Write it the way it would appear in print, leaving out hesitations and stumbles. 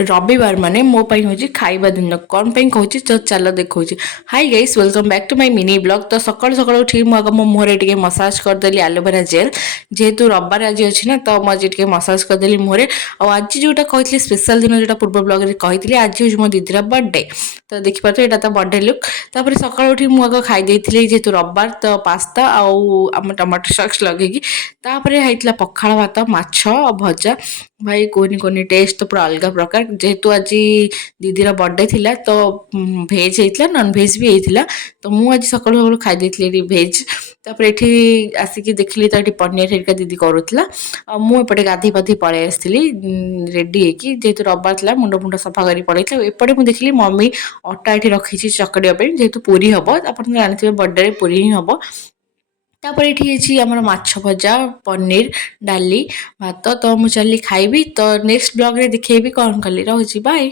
रविवार माने मो पाई होची खाइबा दिन कौन पाई कहूची तो चलो देखौची। Hi guys welcome back to my mini blog. तो सकाळ सकाळ उठी मु आग मो मुहरे टिके मसाज करदेली एलोवेरा जेल जेहेतु रविवार आज अच्छी ना तो मुझे टिके मसाज करदेली मुहरे। आज जोटा कहती स्पेशल दिन जोटा पूर्व ब्लॉग रे कहती आज हूँ मो दीदीर बर्थडे। तो देखिपारे यहाँ तो बर्थडे लुक तापर सकाळ उठी मु आग खाई देइथिली जेहेतु रविवार तो पास्ता आम टमाटो सॉस लगेगी तापर होइतिला पखाळ भात माछ भजा। भाई कोनी कोनी टेस्ट तो पूरा अलग प्रकार जेहेतु आज दीदीर बर्थडे थिला तो भेज होता नॉन भेज भी होता तो मुझे आज सकाळु सकाळु खाई देइथिली भेज। तापर एठी आसिकी देखली तो एठी पनीर हेरिका दीदी करूला मु एपटे गाधी पाधी पळै आसथिली रेडी हेकी जेहेतु रविवार थिला मुंड मुंड सफा करी पळैथिला। एपटे मु देखली मम्मी अटा एठी रखिछि चकड़िया पे जेहेतु पूरी हबो आपण जानिथिबे बर्थडे रे पूरी ही हबो। तापर ये आमर माछ भजा पनीर डाली भात तो मुझे चली खाइबी तो नेक्स्ट ब्लॉग रे दिखेबी कौन कली। रहुछि बाय।